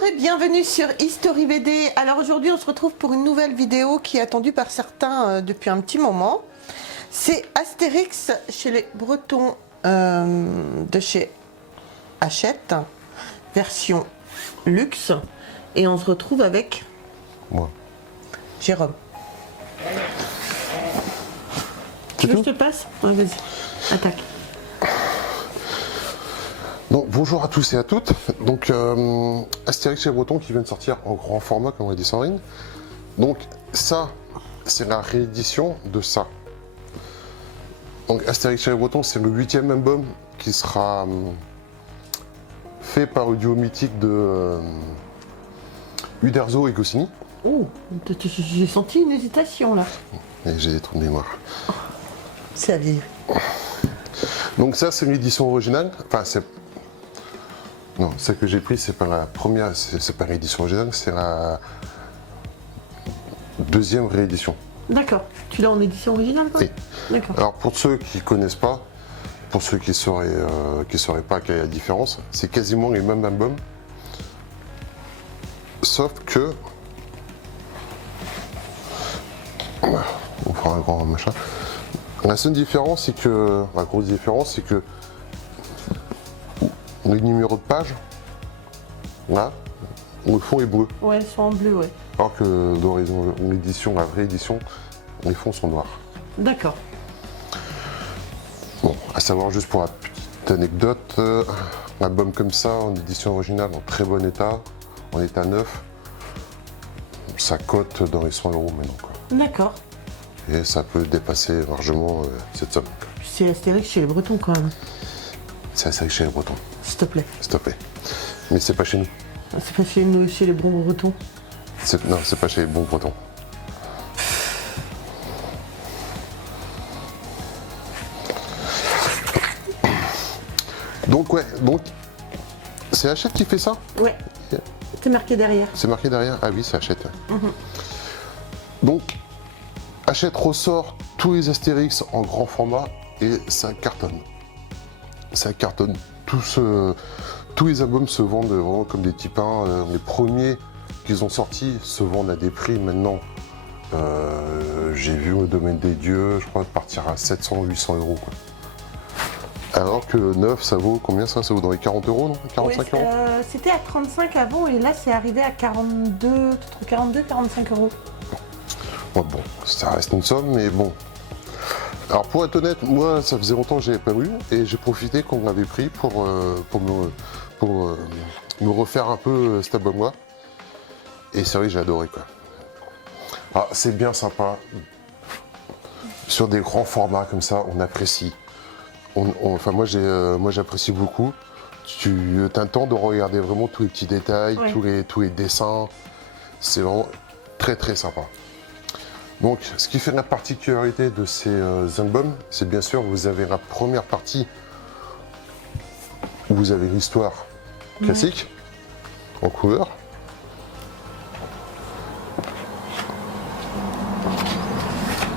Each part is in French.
Bonjour et bienvenue sur History BD. Alors aujourd'hui on se retrouve pour une nouvelle vidéo qui est attendue par certains depuis un petit moment. C'est Astérix chez les Bretons de chez Hachette, version luxe. Et on se retrouve avec moi, Jérôme. Tu veux que je te passe? Ouais, vas-y, attaque. Donc, bonjour à tous et à toutes. Donc Astérix chez les Bretons qui vient de sortir en grand format comme on l'a dit Sandrine. Donc ça, c'est la réédition de ça. Donc Astérix chez les Bretons, c'est le 8e album qui sera fait par le duo mythique de Uderzo et Goscinny. Oh, j'ai senti une hésitation là. Et j'ai des trous de mémoire. C'est à vivre. Donc ça, c'est une édition originale. Enfin, c'est... Non, celle que j'ai prise, c'est pas la première, c'est pas l'édition originale, c'est la deuxième réédition. D'accord. Tu l'as en édition originale, quoi? Oui. D'accord. Alors pour ceux qui connaissent pas, pour ceux qui sauraient pas quelle est la différence, c'est quasiment les mêmes albums, sauf que on prend un grand machin. La seule différence, c'est que la grosse différence, c'est que les numéros de page, là, le fond est bleu. Ouais, ils sont en bleu, ouais. Alors que dans l'édition, la vraie édition, les fonds sont noirs. D'accord. Bon, à savoir juste pour la petite anecdote, un album comme ça, en édition originale, en très bon état, en état neuf, ça cote dans les 100 € maintenant, quoi. D'accord. Et ça peut dépasser largement cette somme. C'est Astérix chez les Bretons quand même. C'est Astérix chez les Bretons, S'il te plaît. s'il te plaît. Mais c'est pas chez nous. C'est pas chez nous, chez les bons Bretons. Non, c'est pas chez les bons Bretons. Donc ouais, donc c'est Hachette qui fait ça? Ouais. C'est marqué derrière. C'est marqué derrière? Ah oui, c'est Hachette. Donc Hachette ressort tous les Astérix en grand format et ça cartonne. Ça cartonne. Tous les albums se vendent vraiment comme des petits pains. Les premiers qu'ils ont sortis se vendent à des prix maintenant. J'ai vu au Domaine des Dieux, je crois, partir à 700-800 €. Quoi. Alors que neuf, ça vaut combien ça? Ça vaut dans les 40 €, non? 45 €? C'était à 35 avant et là c'est arrivé à 42, entre 42 et 45 €. Ouais, bon, ça reste une somme, mais bon. Alors pour être honnête, moi ça faisait longtemps que je n'avais pas lu et j'ai profité qu'on m'avait pris pour me refaire un peu cet album-là. Et c'est vrai que j'ai adoré, quoi. Alors c'est bien sympa. Sur des grands formats comme ça, on apprécie. Enfin moi j'apprécie beaucoup. Tu as le temps de regarder vraiment tous les petits détails, ouais. tous les dessins. C'est vraiment très très sympa. Donc, ce qui fait la particularité de ces albums, c'est bien sûr, vous avez la première partie où vous avez l'histoire classique, en couleur.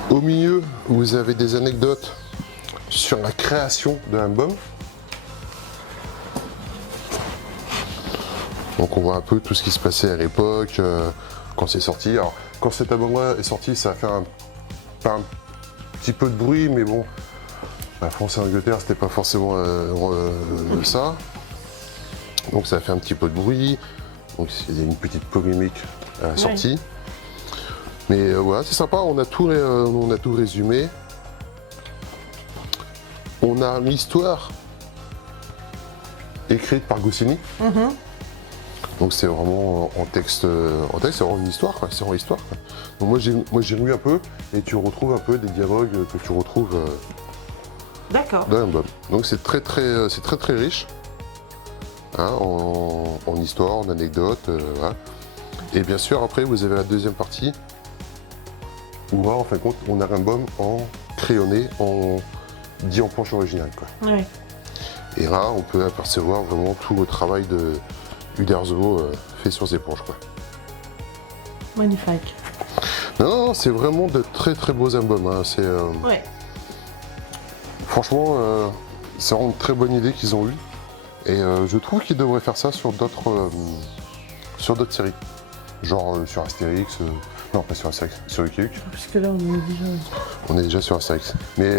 Au milieu, vous avez des anecdotes sur la création de l'album. Donc, on voit un peu tout ce qui se passait à l'époque, quand c'est sorti. Alors, quand cet album-là est sorti, ça a fait un petit peu de bruit, mais bon, la France et l'Angleterre, c'était pas forcément ça. Donc ça a fait un petit peu de bruit. Donc il y a une petite polémique à la sortie. Mais voilà, c'est sympa, on a tout résumé. On a l'histoire écrite par Goscinny. Donc c'est vraiment en texte, c'est vraiment une histoire, quoi. C'est vraiment l'histoire. Donc moi j'ai lu un peu et tu retrouves un peu des dialogues que tu retrouves D'accord. dans l'album. Donc c'est très riche, hein, en histoire, en anecdotes, voilà. Et bien sûr après vous avez la deuxième partie où là en fin de compte on a l'album en crayonné, dit en planche originale, quoi. Ouais. Et là on peut apercevoir vraiment tout le travail de Uderzo fait sur ses planches, quoi. Magnifique. Non, c'est vraiment de très très beaux albums. Hein. Ouais. Franchement, c'est vraiment une très bonne idée qu'ils ont eue. Et je trouve qu'ils devraient faire ça sur d'autres sur d'autres séries. Genre sur Astérix, non pas sur Astérix, sur Lucky Luke. Parce que là, on est déjà... On est déjà sur Astérix. Mais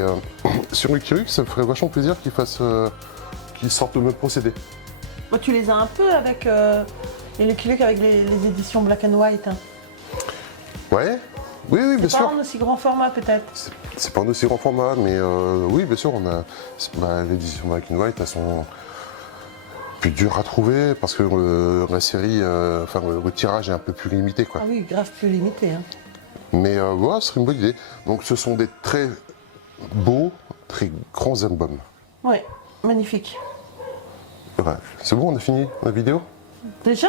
sur Lucky Luke, ça me ferait vachement plaisir qu'ils sortent le même procédé. Moi, tu les as un peu avec les Lucky Luke avec les éditions Black and White. Hein. Ouais, oui, bien C'est sûr. pas en aussi grand format peut-être. C'est pas un aussi grand format, mais oui, bien sûr, on a l'édition Black and White, elles sont plus dures à trouver parce que la série, le tirage est un peu plus limité, quoi. Ah oui, grave plus limité. Hein. Mais voilà, ce serait une bonne idée. Donc, ce sont des très beaux, très grands albums. Ouais, magnifique. Ouais. C'est bon, on a fini la vidéo? Déjà?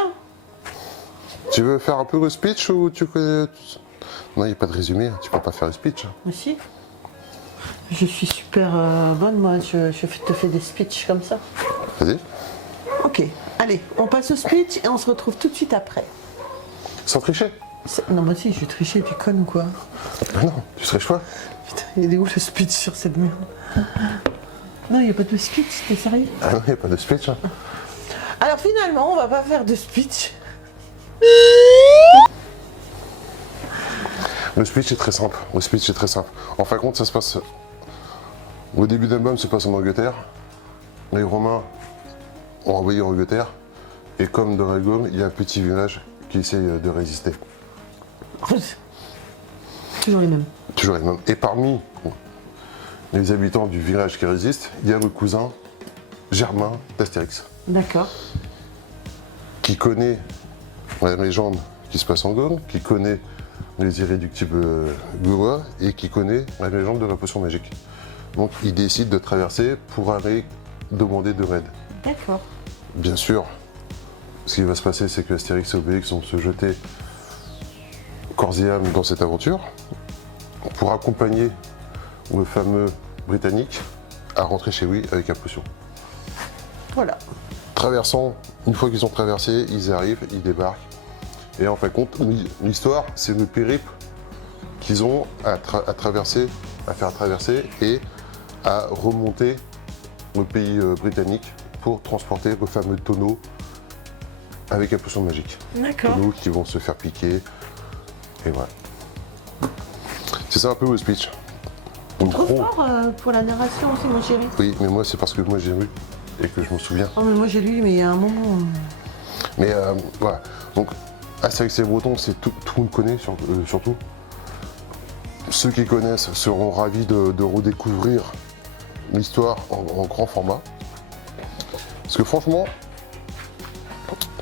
Tu veux faire un peu le speech ou tu connais... Non, il n'y a pas de résumé, tu peux pas faire le speech. Mais si. Je suis super bonne, moi, je te fais des speeches comme ça. Vas-y. Ok, allez, on passe au speech et on se retrouve tout de suite après. Sans tricher. Non, moi si, je vais tricher, tu connes ou quoi? Ah non, tu triches pas. Putain, il est où le speech sur cette merde? Non, il n'y a pas de speech, t'es sérieux? Ah non, il n'y a pas de speech. Hein. Alors finalement, on va pas faire de speech. Le speech est très simple. Le speech est très simple. En fin de compte, ça se passe. Le début d'album se passe en Angleterre. Les Romains ont envahi l'Angleterre. Et comme dans l'album, il y a un petit village qui essaye de résister. Toujours les mêmes. Toujours les mêmes. Et parmi les habitants du village qui résistent, il y a le cousin Germain d'Astérix. D'accord. Qui connaît la légende qui se passe en Gaule, qui connaît les irréductibles gaulois et qui connaît la légende de la potion magique. Donc il décide de traverser pour aller demander de l'aide. D'accord. Bien sûr, ce qui va se passer, c'est que Astérix et Obélix vont se jeter corps et âme dans cette aventure pour accompagner le fameux Britannique à rentrer chez lui avec la potion. Voilà. Traversant, une fois qu'ils ont traversé, ils arrivent, ils débarquent. Et en fin de compte, l'histoire, c'est le périple qu'ils ont à faire traverser et à remonter le pays britannique pour transporter le fameux tonneau avec la potion magique. D'accord. Tonneaux qui vont se faire piquer. Et voilà. C'est ça un peu le speech. Donc, Trop fort pour la narration aussi, mon chéri. oui, mais moi, c'est parce que moi j'ai lu et que je m'en souviens. Oh, mais moi j'ai lu, mais il y a un moment. Mais voilà. Donc, Astérix et les Bretons, c'est tout le monde connaît surtout. Ceux qui connaissent seront ravis de redécouvrir l'histoire en grand format. Parce que franchement,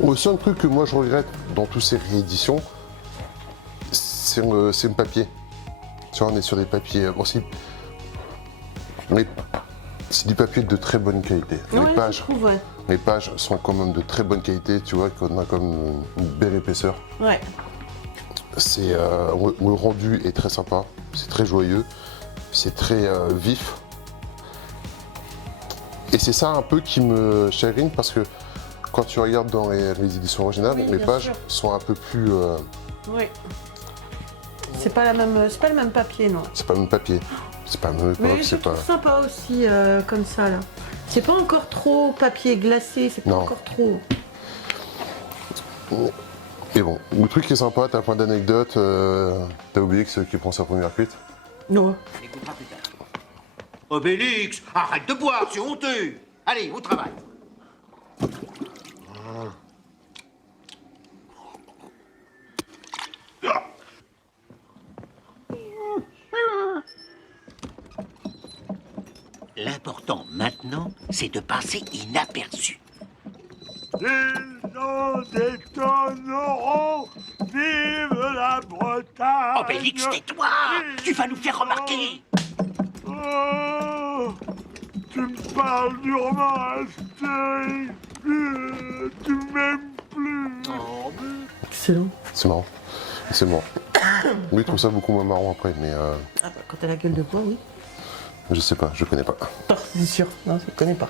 le seul truc que moi je regrette dans toutes ces rééditions, c'est le papier. Tu vois, on est sur des papiers aussi. Mais c'est du papier de très bonne qualité. Ouais, Les pages. je trouve, ouais. Les pages sont quand même de très bonne qualité, tu vois, qu'on a comme une belle épaisseur. Ouais. C'est le rendu est très sympa, c'est très joyeux, c'est très vif. Et c'est ça un peu qui me chagrine parce que quand tu regardes dans les éditions originales, Oui, les bien pages sûr. sont un peu plus. Oui. C'est pas le même papier, non. C'est pas le même papier, c'est pas le même époque, Mais je c'est pas. trouve sympa aussi comme ça là. C'est pas encore trop papier glacé, c'est pas Non. encore trop. Et bon, le truc qui est sympa, t'as plein d'anecdotes, t'as Obélix qui prend sa première cuite. Non. On écoutera plus tard. Obélix, arrête de boire, c'est honteux. Allez, au travail. L'important maintenant, c'est de passer inaperçu. Ils ont des tonneaux, vive la Bretagne. Obélix, tais-toi. Tu vas nous faire remarquer. Oh, tu me parles durement, Astérix. Tu m'aimes plus. Excellent. C'est marrant. C'est marrant. Oui, je trouve ça beaucoup moins marrant après, mais Ah bah, quand t'as la gueule de bois, oui. je sais pas, je connais pas. Oh, c'est sûr. Non, je connais pas.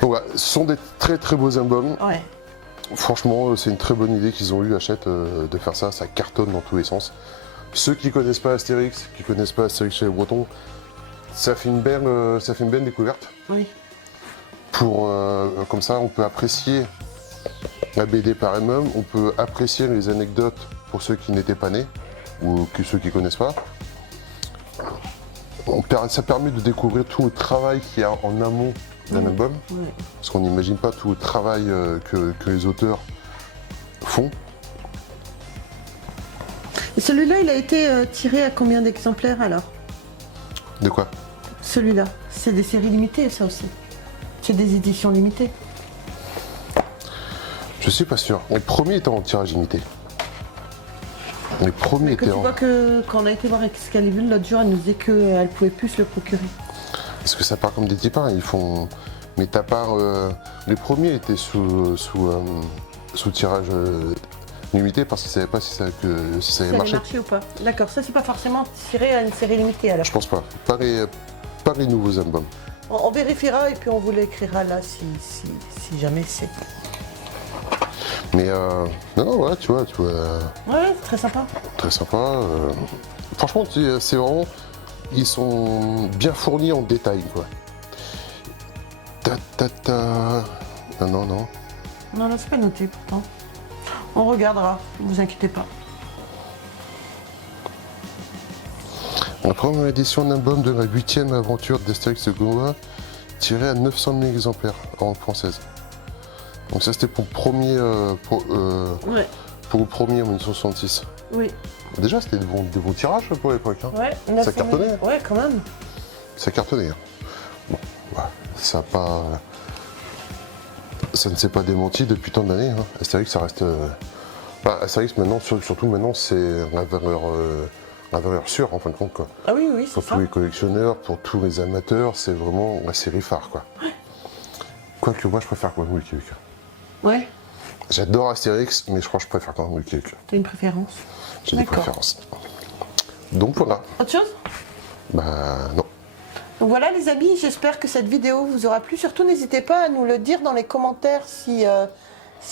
Donc voilà, ce sont des très très beaux albums. Ouais. Franchement, c'est une très bonne idée qu'ils ont eu, Hachette, de faire ça. Ça cartonne dans tous les sens. Ceux qui connaissent pas Astérix, qui connaissent pas Astérix chez les Bretons, ça fait une belle découverte. Oui. Pour, comme ça, on peut apprécier la BD par elle-même, on peut apprécier les anecdotes pour ceux qui n'étaient pas nés, ou que ceux qui ne connaissent pas. Ça permet de découvrir tout le travail qu'il y a en amont d'un album, parce qu'on n'imagine pas tout le travail que les auteurs font. Et celui-là, il a été tiré à combien d'exemplaires alors? De quoi? Celui-là, c'est des séries limitées ça aussi. C'est des éditions limitées. Je suis pas sûr. Les premiers étaient en tirage limité. Les premiers Que étaient tu en... vois que quand on a été voir Excalibur l'autre jour, elle nous disait qu'elle pouvait plus se le procurer. Parce que ça part comme des tipins, ils font... Mais ta part... Les premiers étaient sous tirage limité parce qu'ils ne savaient pas si ça allait marcher. marcher ou pas. D'accord, ça c'est pas forcément tiré à une série limitée alors. Je pense pas. Pas les nouveaux albums. On vérifiera et puis on vous l'écrira là si jamais c'est. Mais non, voilà, tu vois. Ouais, c'est très sympa. Très sympa. Franchement, c'est vraiment... Ils sont bien fournis en détail, quoi. Ah, non. Non, là c'est pas noté pourtant. On regardera, ne vous inquiétez pas. La première édition d'un album de la 8e aventure d'Astérix et Gaulois, tirée à 900 000 exemplaires en langue française. Donc ça c'était pour le premier, Ouais, pour le premier en 1966. oui. Déjà c'était de bons tirages pour l'époque. Hein. Ouais, Ça 900 000. cartonnait. Ouais, quand même. Ça cartonnait. Hein. Bon, ouais, ça a pas... Ça ne s'est pas démenti depuis tant d'années. Hein. Astérix, ça reste... Astérix maintenant, surtout maintenant, c'est la valeur sûre en fin de compte. Quoi. Ah oui, oui, c'est Pour ça. tous les collectionneurs, pour tous les amateurs, c'est vraiment la série phare. Quoi. Ouais. Quoique moi je préfère quand même Lucky Luke. Ouais, J'adore Astérix, mais je crois que je préfère quand même Lucky Luke. t'as une préférence. J'ai des D'accord. préférences. Donc voilà. Autre chose? Bah non. Donc voilà les amis, j'espère que cette vidéo vous aura plu. Surtout n'hésitez pas à nous le dire dans les commentaires si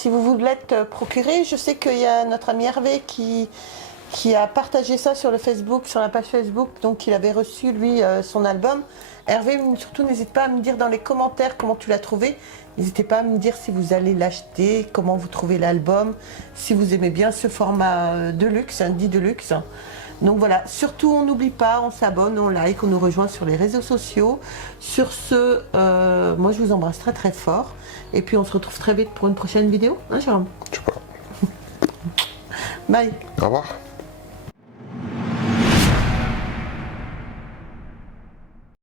vous vous l'êtes procuré. Je sais qu'il y a notre ami Hervé qui a partagé ça sur le Facebook, sur la page Facebook, donc il avait reçu lui son album. Hervé, surtout n'hésite pas à me dire dans les commentaires comment tu l'as trouvé. N'hésitez pas à me dire si vous allez l'acheter, comment vous trouvez l'album, si vous aimez bien ce format deluxe, un dit deluxe. Donc voilà, surtout on n'oublie pas, on s'abonne, on like, on nous rejoint sur les réseaux sociaux. Sur ce, moi je vous embrasse très très fort. Et puis on se retrouve très vite pour une prochaine vidéo. Hein Jérôme? Je sais pas. Bye. Au revoir.